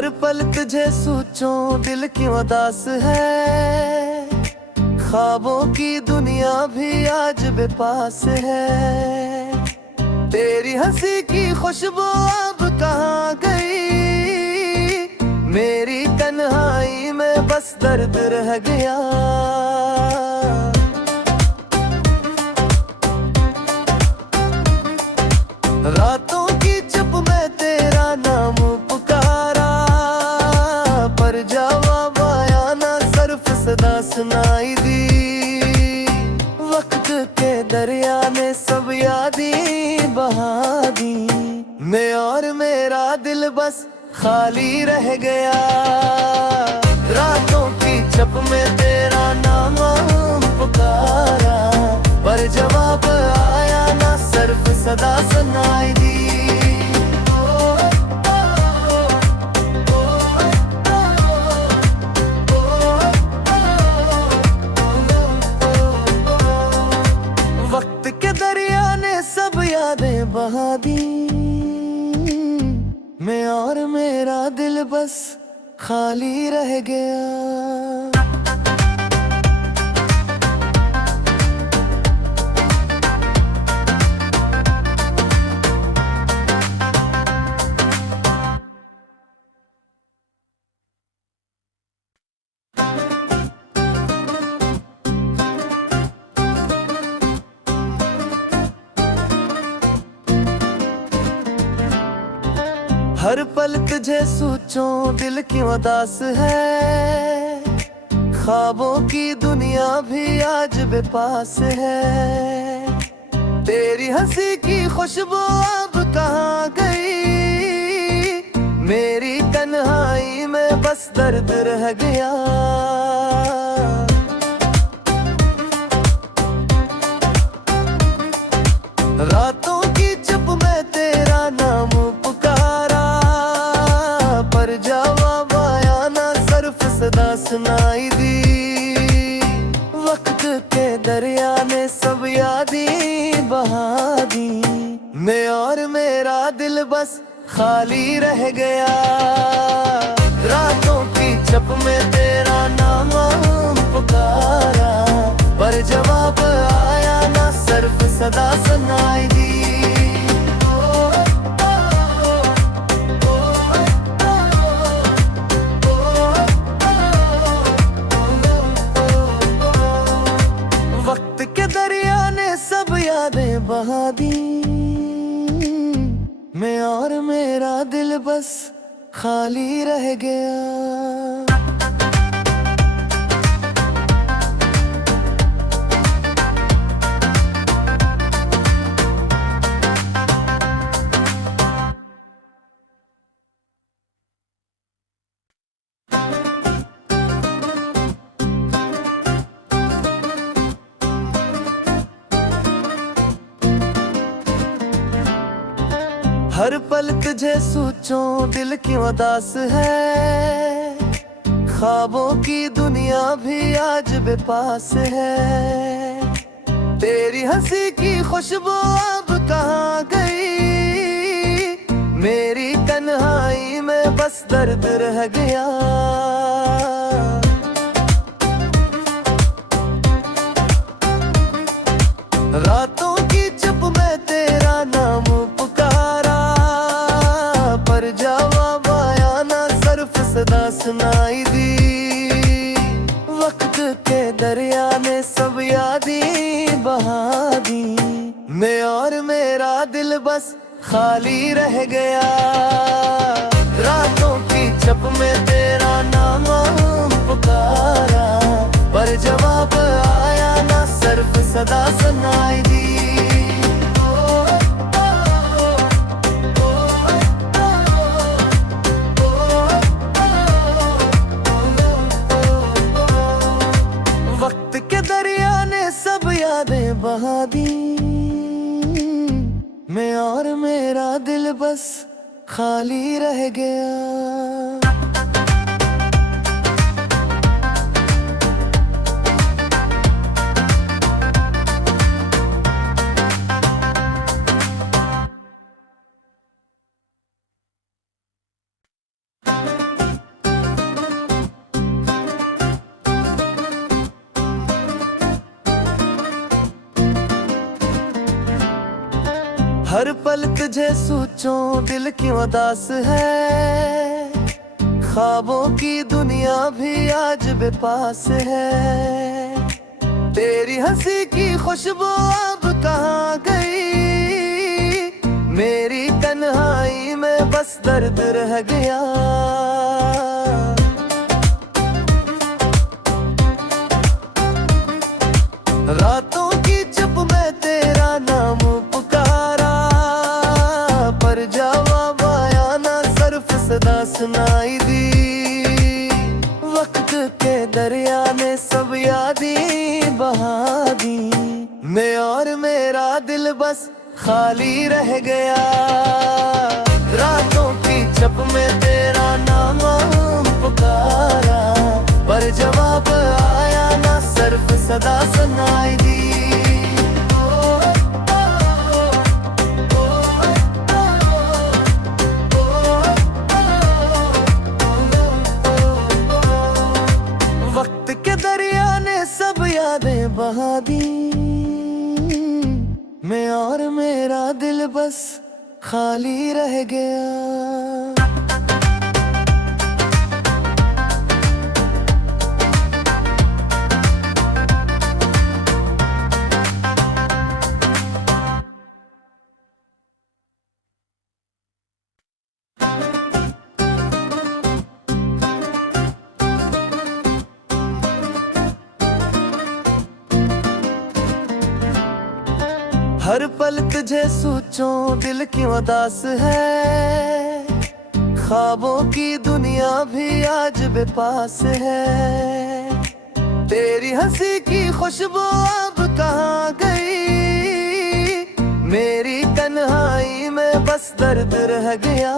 हर पल तुझे सोचूं दिल क्यों उदास है। ख्वाबों की दुनिया भी आज बेपास है। तेरी हंसी की खुशबू अब कहाँ गई। मेरी तन्हाई में बस दर्द रह गया। रातों की चुप में तेरा नाम पुकारा, पर जवाब आया ना सिर्फ सदा सुनाई दी। वक्त के दरिया ने सब यादें बहा दी। मैं और मेरा दिल बस खाली रह गया। रातों की चुप में तेरा नाम पुकारा, पर जवाब आया ना सिर्फ सदा सुनाई दी। वक्त के दरिया ने सब यादें बहा दी। मैं और मेरा दिल बस खाली रह गया। हर पल तुझे सोचूं दिल क्यों उदास है। ख्वाबों की दुनिया भी आज बेपास है। तेरी हंसी की खुशबू अब कहाँ गई। मेरी तन्हाई में बस दर्द रह गया। रातों की चुप में तेरा नाम पुकारा, पर जवाब आया ना सिर्फ सदा सुनाई दी। वक्त के दरिया ने सब यादें बहा दी। मैं और मेरा दिल बस खाली रह गया। रातों की चुप में तेरा नाम पुकारा, पर जवाब आया ना सिर्फ सदा सुनाई दी। वक्त के दरिया ने सब यादें बहा दी। मैं और मेरा दिल बस खाली रह गया। हर पल तुझे सोचूं दिल क्यों उदास है। ख्वाबों की दुनिया भी आज बेपास है। तेरी हंसी की खुशबू अब कहाँ गई। मेरी तन्हाई में बस दर्द रह गया। रातों की चुप में तेरा नाम पुकारा, पर जवाब आया ना सिर्फ सदा सुनाई दी। वक्त के दरिया ने सब यादें बहा दी। मैं और मेरा दिल बस खाली रह गया। रातों की चुप में तेरा नाम पुकारा, पर जवाब आया ना सिर्फ सदा सुनाई दी। वक्त के दरिया ने सब यादें बहा दी। मैं और मेरा दिल बस खाली रह गया। हर पल तुझे सोचूं दिल क्यों उदास है, ख्वाबों की दुनिया भी आज बेपास है। तेरी हंसी की खुशबू अब कहाँ गई, मेरी तन्हाई में बस दर्द रह गया। रातों की चुप में तेरा नाम पुकारा, पर जवाब आया ना, सिर्फ सदा सुनाई दी। वक्त के दरिया ने सब यादें बहा दी, मैं और मेरा दिल बस खाली रह गया। रातों की चुप में तेरा नाम पुकारा, पर जवाब आया ना, सिर्फ सदा सुनाई दी। वक्त के दरिया ने सब यादें बहा दी, मैं और मेरा दिल बस खाली रह गया। हर पल तुझे सोचूं दिल क्यों उदास है, ख्वाबों की दुनिया भी आज बेपास है। तेरी हंसी की खुशबू अब कहाँ गई, मेरी तन्हाई में बस दर्द रह गया।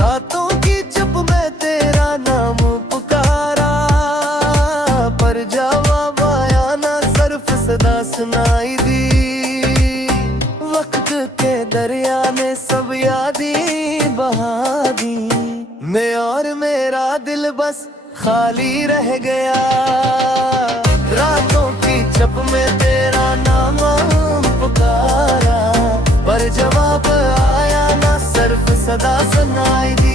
रातों की चुप में तेरा नाम पुकारा, पर जवाब आया ना, सिर्फ सदा सुनाई दी। वक्त के दरिया ने सब यादें बहा दी, मैं और मेरा दिल बस खाली रह गया। रातों की चुप में तेरा नाम पुकारा, पर जवाब आया ना, सिर्फ सदा सुनाई दी।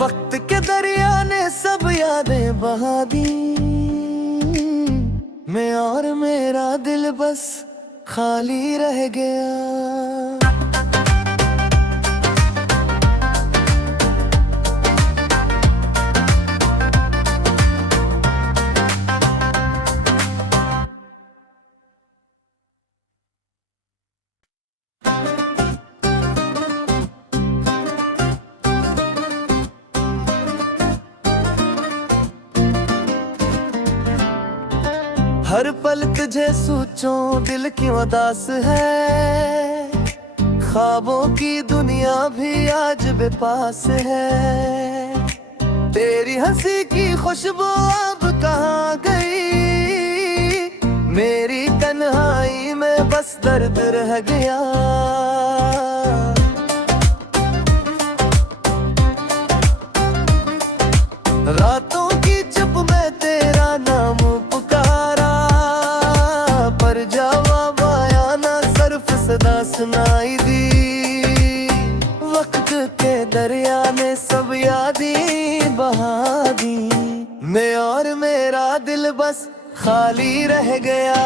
वक्त के दरिया ने सब यादें बहा दी, मैं और मेरा दिल बस खाली रह गया। हर पल तुझे सोचूं दिल क्यों उदास है, ख्वाबों की दुनिया भी आज बेपास है। तेरी हंसी की खुशबू अब कहाँ गई, मेरी तन्हाई में बस दर्द रह गया। रातों की चुप में तेरा नाम पुकारा, पर जवाब आया ना, सिर्फ सदा सुनाई दी। वक्त के दरिया ने सब यादें बहा दी, मैं और मेरा दिल बस खाली रह गया।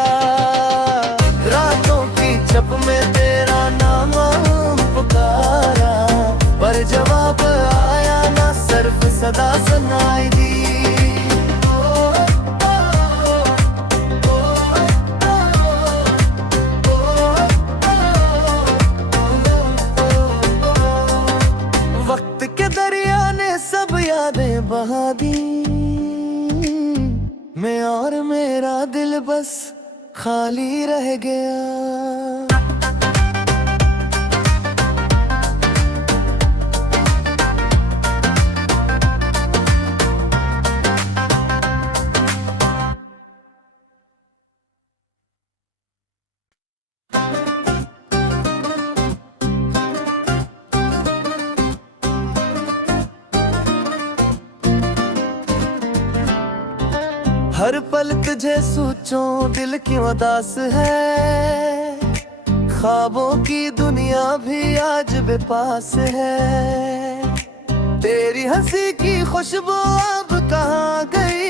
रातों की चुप में तेरा नाम पुकारा, पर जवाब आया ना, सिर्फ सदा सुनाई दी। वक्त के दरिया ने सब यादें बहा दी, मैं और मेरा दिल बस खाली रह गया। you हर पल तुझे सोचूं दिल क्यों उदास है, ख्वाबों की दुनिया भी आज बेपास है। तेरी हंसी की खुशबू अब कहाँ गई,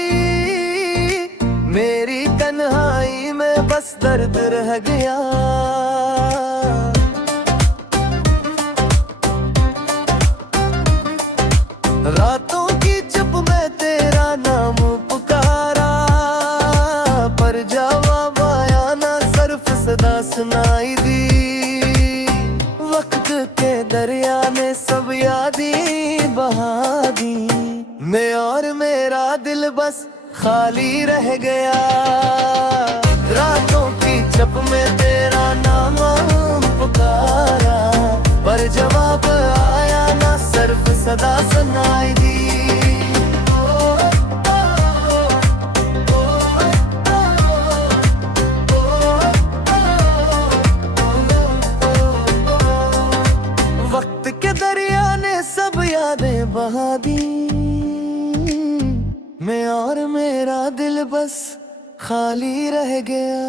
मेरी तन्हाई में बस दर्द रह गया। रातों की चुप में तेरा नाम पुकारा, पर जवाब आया ना सिर्फ सदा सुनाई दी। वक्त के दरिया ने सब यादें बहा दी, मैं और मेरा दिल बस खाली रह गया। रातों की चुप में तेरा नाम पुकारा, पर जवाब आया ना सिर्फ सदा सुनाई दी। वक्त के दरिया ने सब यादें बहा दी, मैं और मेरा दिल बस खाली रह गया।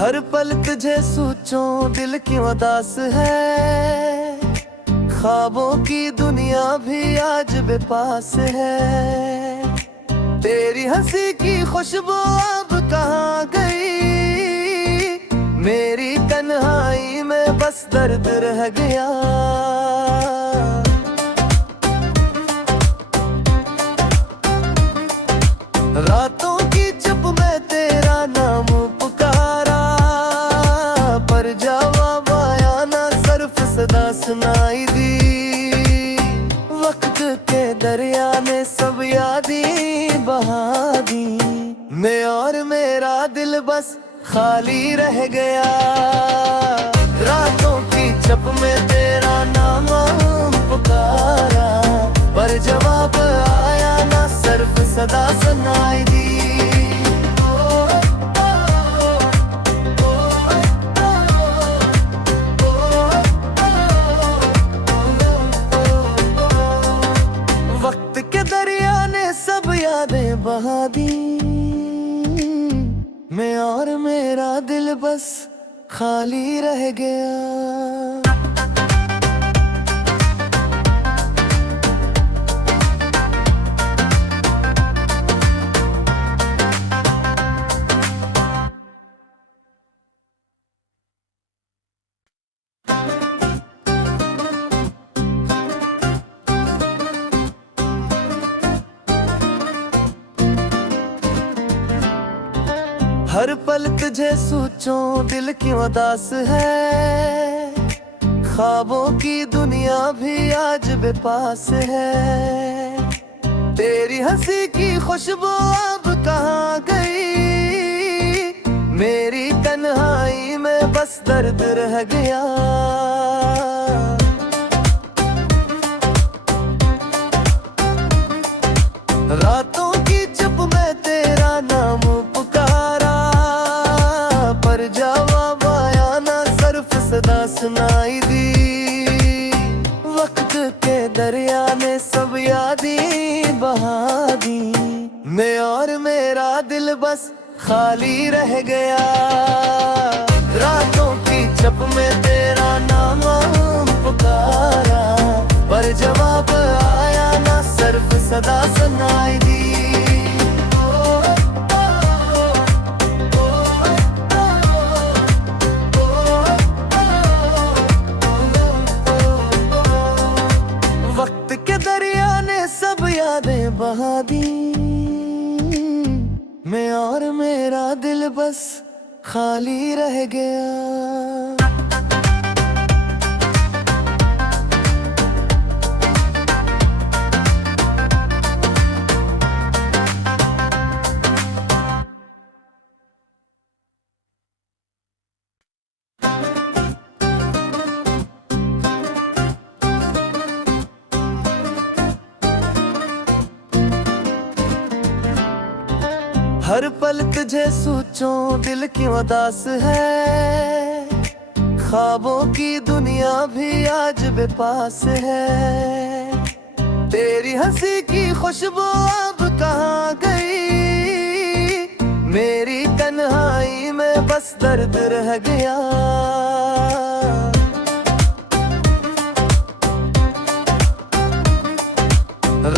हर पल तुझे सोचूं दिल क्यों उदास है, ख्वाबों की दुनिया भी आज बेपास है। तेरी हंसी की खुशबू अब कहाँ गई, मेरी तन्हाई में बस दर्द रह गया। रातों की चुप में तेरा नाम पुकारा, पर जवाब आया ना सिर्फ सदा सुनाई दी। वक्त के दरिया ने सब यादें बहा दी, मैं और मेरा दिल बस खाली रह गया। रातों की चुप में तेरा नाम पुकारा, पर जवाब आया ना सिर्फ सदा सुनाई दी। वक्त के दरिया ने सब यादें बहा दी, मैं और मेरा दिल बस खाली रह गया। हर पल तुझे सोचूं दिल क्यों उदास है, ख्वाबों की दुनिया भी आज बेपास है। तेरी हंसी की खुशबू अब कहाँ गई, मेरी तन्हाई में बस दर्द रह गया। रातों की चुप में तेरा नाम पुकारा, पर जवाब आया ना सिर्फ सदा सुनाई दी। वक्त के दरिया ने सब यादें बहा दी, मैं और मेरा दिल बस खाली रह गया। रातों की चुप में तेरा नाम पुकारा, पर जवाब आया ना सिर्फ सदा सुनाई दी। वक्त के दरिया ने सब यादें बहा दी, मैं और मेरा दिल बस खाली रह गया। हर पल तुझे सोचूं दिल क्यों उदास है, ख्वाबों की दुनिया भी आज बेपास है। तेरी हंसी की खुशबू अब कहाँ गई, मेरी तन्हाई में बस दर्द रह गया।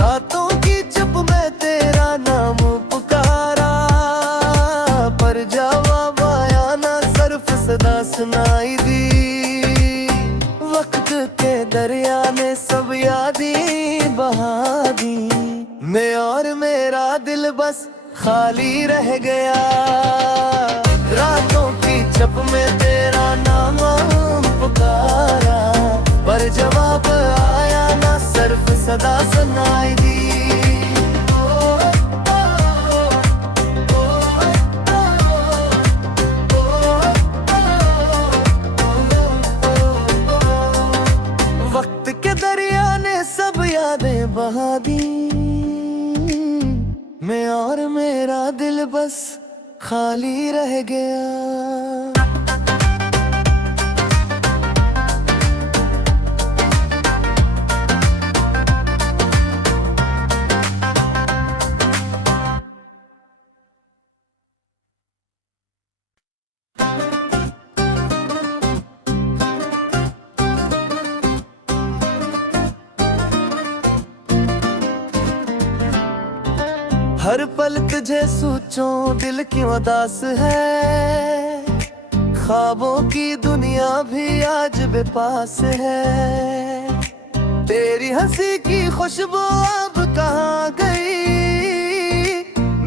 रातों की चुप में तेरा नाम पुकारा, पर जवाब आया ना, सिर्फ सदा सुनाई दी। वक्त के दरिया ने सब यादें बहा दी, मैं और मेरा दिल बस खाली रह गया। रातों की चुप में तेरा नाम पुकारा, पर जवाब आया ना, सिर्फ सदा सुनाई दी। वक्त के दरिया ने सब यादें बहा दी, मैं और मेरा दिल बस खाली रह गया। हर पल तुझे सोचूं दिल क्यों उदास है, ख्वाबों की दुनिया भी आज बेपास है। तेरी हंसी की खुशबू अब कहाँ गई,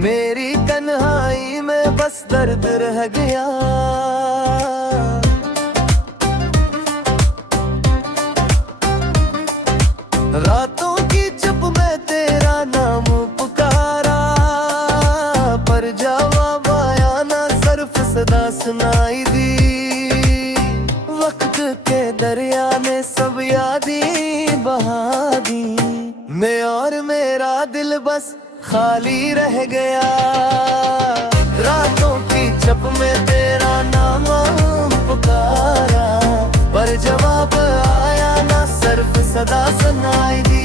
मेरी तन्हाई में बस दर्द रह गया। रातों की चुप में तेरा नाम पुकारा, पर जवाब आया ना, सिर्फ सदा सुनाई दी। वक्त के दरिया ने सब यादें बहा दी, मैं और मेरा दिल बस खाली रह गया। रातों की चुप में तेरा नाम पुकारा, पर जवाब आया ना, सिर्फ सदा सुनाई दी।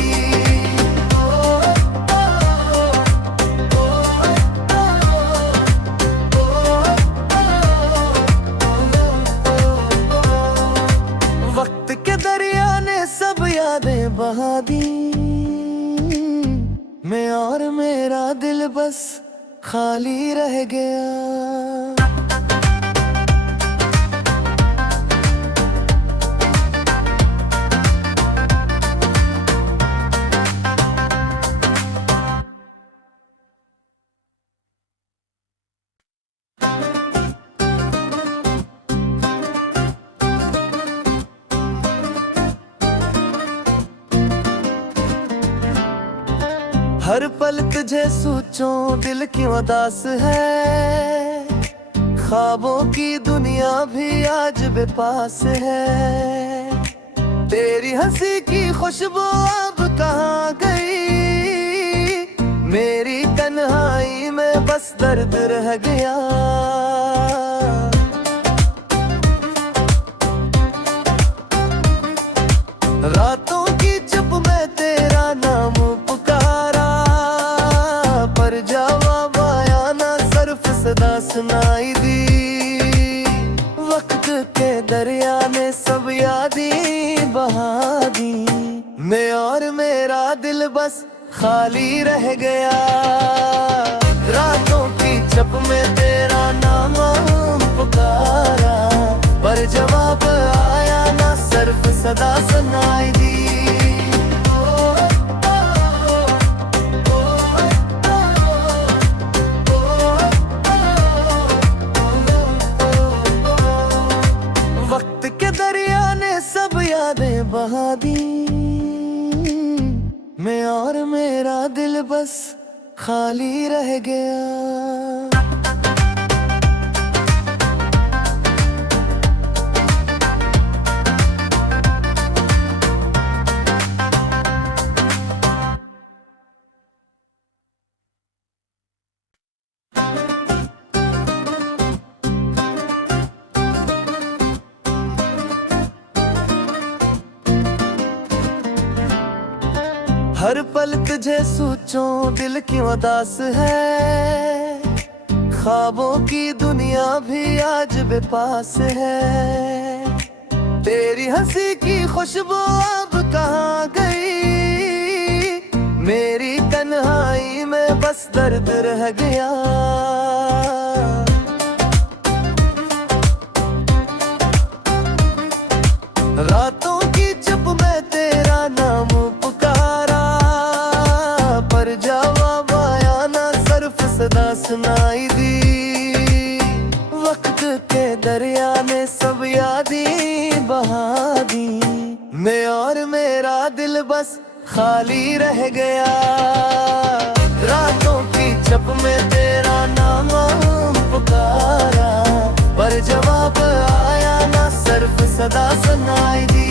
वक्त के दरिया ने सब यादें बहा दी, मैं और मेरा दिल बस खाली रह गया। हर पल तुझे सोचूं दिल क्यों उदास है, ख्वाबों की दुनिया भी आज बेपास है। तेरी हंसी की खुशबू अब कहाँ गई, मेरी तन्हाई में बस दर्द रह गया। रातों की चुप में तेरा नाम पुकारा, पर जवाब आया ना, सिर्फ सदा सुनाई दी। वक्त के दरिया ने सब यादें बहा दी, मैं और मेरा दिल बस खाली रह गया। रातों की चुप में तेरा नाम पुकारा, पर जवाब आया ना, सिर्फ सदा सुनाई दी। वक्त के दरिया ने सब यादें बहा दी, मैं और मेरा दिल बस खाली रह गया। हर पल तुझे सोचूं दिल क्यों उदास है, ख्वाबों की दुनिया भी आज बेपास है। तेरी हंसी की खुशबू अब कहाँ गई, मेरी तन्हाई में बस दर्द रह गया। रातों की चुप में तेरा नाम पुकारा, पर जवाब आया ना, सिर्फ सदा सुनाई दी। वक्त के दरिया ने सब यादें बहा दी, मैं और मेरा दिल बस खाली रह गया। रातों की चुप में तेरा नाम पुकारा, पर जवाब आया ना, सिर्फ सदा सुनाई दी।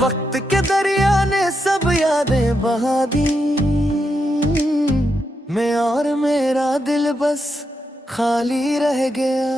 वक्त के दरिया ने सब यादें बहा दी, मैं और मेरा दिल बस खाली रह गया।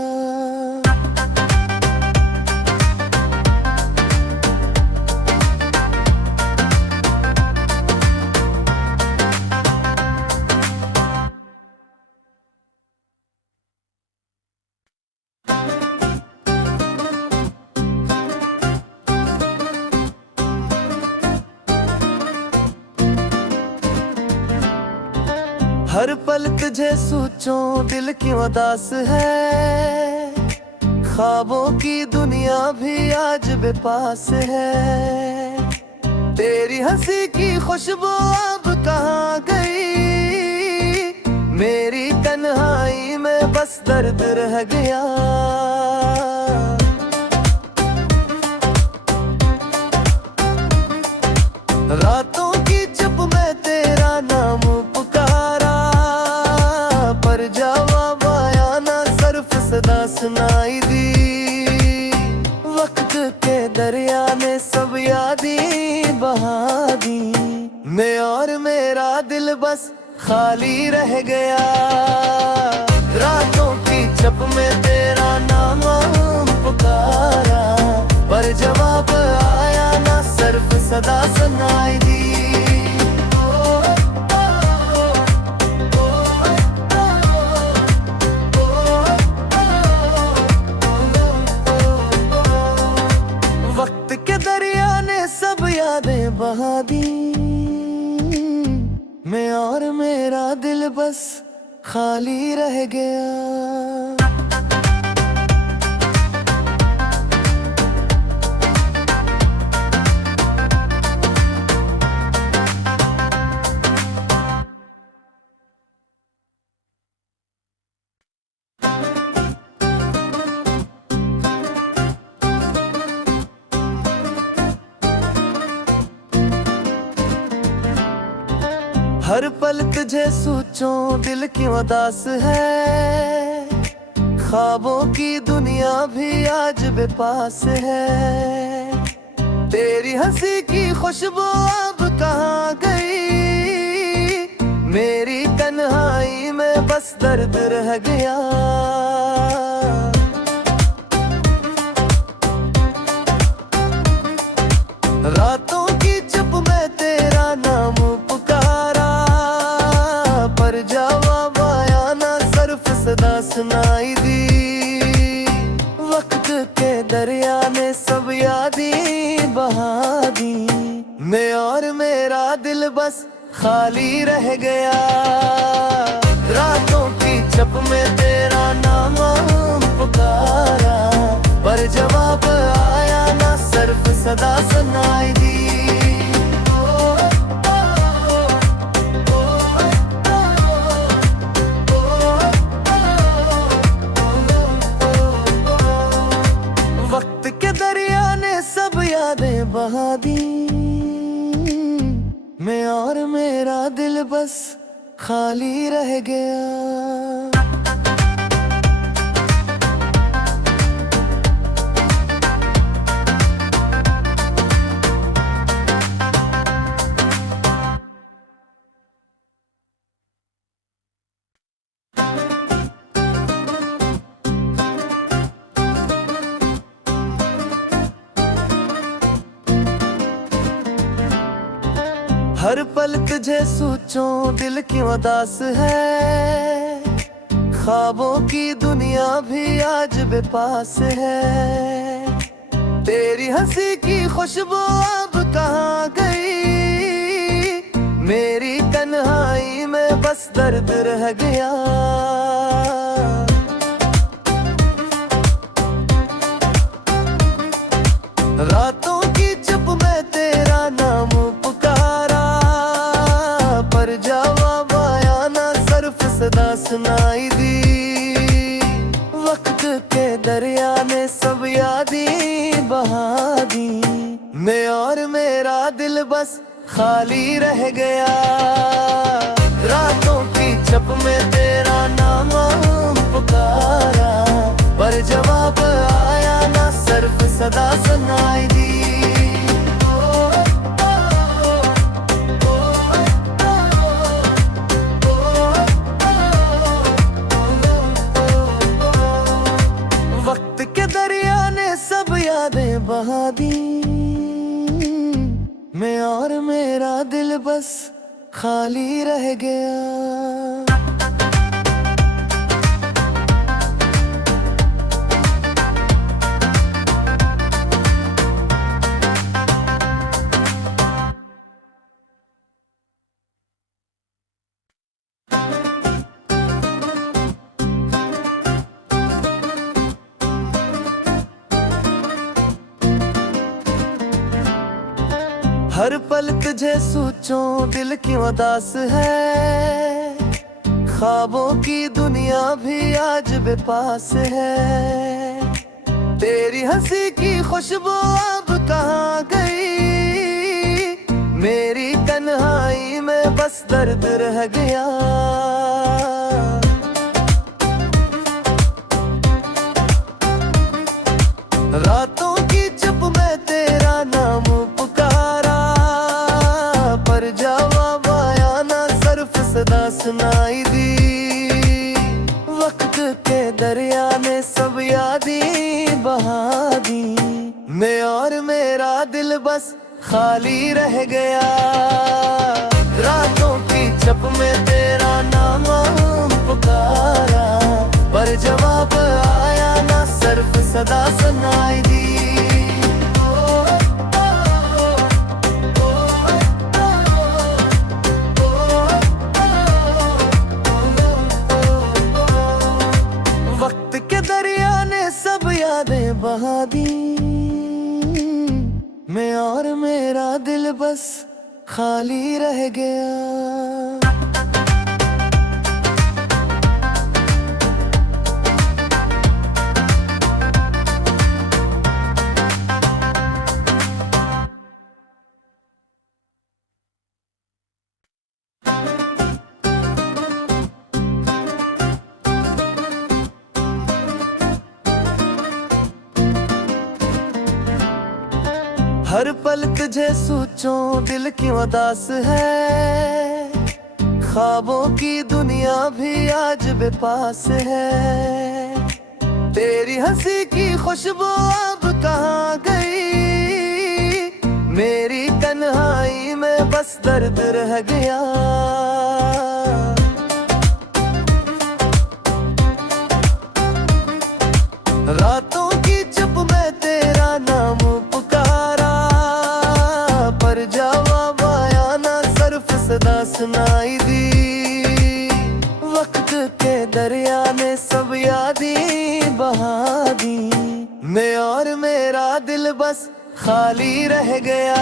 हर पल तुझे सोचूं दिल क्यों उदास है, ख्वाबों की दुनिया भी आज बेपास है। तेरी हंसी की खुशबू अब कहाँ गई, मेरी तन्हाई में बस दर्द रह गया। रातों की चुप में तेरा नाम पुकारा, पर जवाब आया ना, सिर्फ सदा सुनाई दी। वक्त के दरिया ने सब यादें बहा दी, मैं और मेरा दिल बस खाली रह गया। रातों की चुप में तेरा नाम पुकारा, पर जवाब आया ना, सिर्फ सदा सुनाई दी। वक्त के दरिया ने सब यादें बहा दी, मैं और मेरा दिल बस खाली रह गया। हर पल तुझे सोचूं दिल क्यों उदास है, ख्वाबों की दुनिया भी आज बेपास है। तेरी हंसी की खुशबू अब कहाँ गई, मेरी तन्हाई में बस दर्द रह गया। रातों की चुप में तेरा नाम पुकारा, पर जवाब आया ना, सिर्फ सदा सुनाई दी। वक्त के दरिया ने सब यादें बहा दी, मैं और मेरा दिल बस खाली रह गया। रातों की चुप में तेरा नाम पुकारा, पर जवाब आया ना, सिर्फ सदा सुनाई दी। वक्त के दरिया ने सब यादें बहा दी, मैं और मेरा दिल बस खाली रह गया। you हर पल तुझे सोचूं दिल क्यों उदास है, ख्वाबों की दुनिया भी आज बेपास है। तेरी हंसी की खुशबू अब कहाँ गई, मेरी तन्हाई में बस दर्द रह गया। रातों की चुप में तेरा नाम पुकारा, पर जवाब आया ना सिर्फ सदा सुनाई दी। वक्त के दरिया ने सब यादें बहा दी, मैं और मेरा दिल बस खाली रह गया। रातों की चुप में तेरा नाम पुकारा, पर जवाब आया ना सिर्फ सदा सुनाई दी। वक्त के दरिया ने सब यादें बहा दी, मैं और मेरा दिल बस खाली रह गया। हर पल तुझे सोचूं दिल क्यों उदास है, ख्वाबों की दुनिया भी आज बेपास है। तेरी हंसी की खुशबू अब कहाँ गई, मेरी तन्हाई में बस दर्द रह गया। रातों की चुप में तेरा नाम पुकारा, पर जवाब आया ना सिर्फ सदा सुनाई दी। वक्त के दरिया ने सब यादें बहा दी, मैं और मेरा दिल बस खाली रह गया। रातों की चुप में तेरा नाम पुकारा, पर जवाब आया ना सिर्फ सदा सुनाई दी। वक्त के दरिया ने सब यादें बहा दी, मैं और मेरा दिल बस खाली रह गया। हर पल तुझे सोचूं दिल क्यों उदास है, ख्वाबों की दुनिया भी आज बेपास है। तेरी हंसी की खुशबू अब कहाँ गई, मेरी तन्हाई में बस दर्द रह गया। रातों की चुप में तेरा नाम पुकारा, पर जवाब आया ना सिर्फ सदा सुनाई दी। वक्त के दरिया ने सब यादें बहा दी, मैं और मेरा दिल बस खाली रह गया।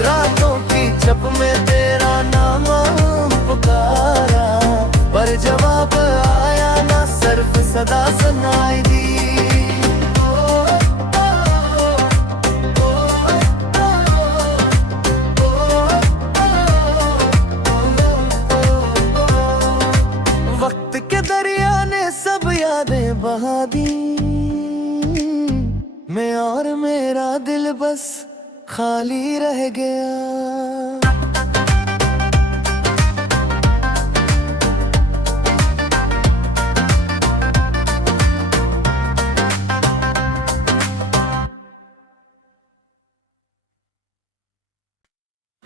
रातों की चुप में तेरा नाम पुकारा, पर जवाब आया ना सिर्फ सदा सुनाई दी। वक्त के दरिया ने सब यादें बहा दी, मैं और मेरा दिल बस खाली रह गया।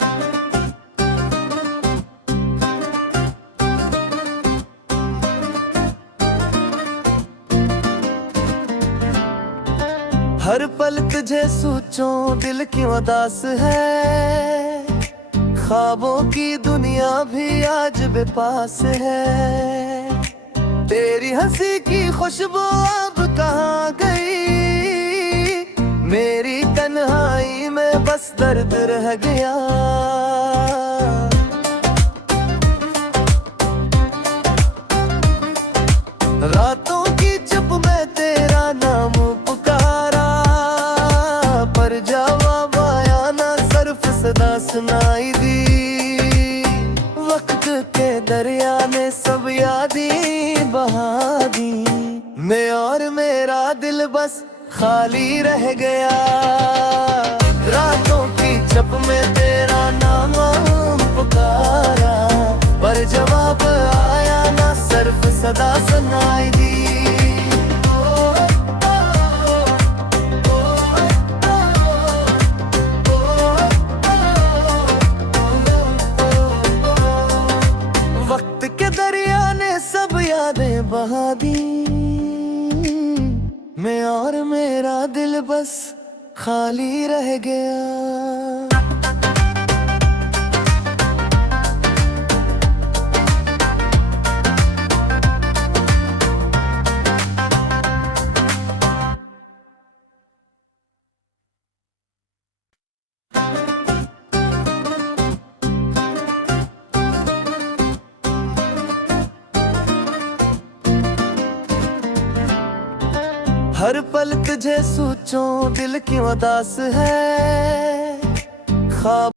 you हर पल तुझे सोचूं दिल क्यों उदास है, ख्वाबों की दुनिया भी आज बेपास है। तेरी हंसी की खुशबू अब कहाँ गई, मेरी तन्हाई में बस दर्द रह गया। रातों की चुप में तेरा नाम पुकारा, पर जवाब आया ना, सिर्फ सदा सुनाई दी। वक्त के दरिया ने सब यादें बहा दी, मैं और मेरा दिल बस खाली रह गया। रातों की चुप में तेरा नाम पुकारा, पर जवाब आया ना, सिर्फ सदा सुनाई दी। वक्त के दरिया ने सब यादें बहा दी, मैं और मेरा दिल बस खाली रह गया। हर पल तुझे सोचूं दिल क्यों उदास है, ख्वाब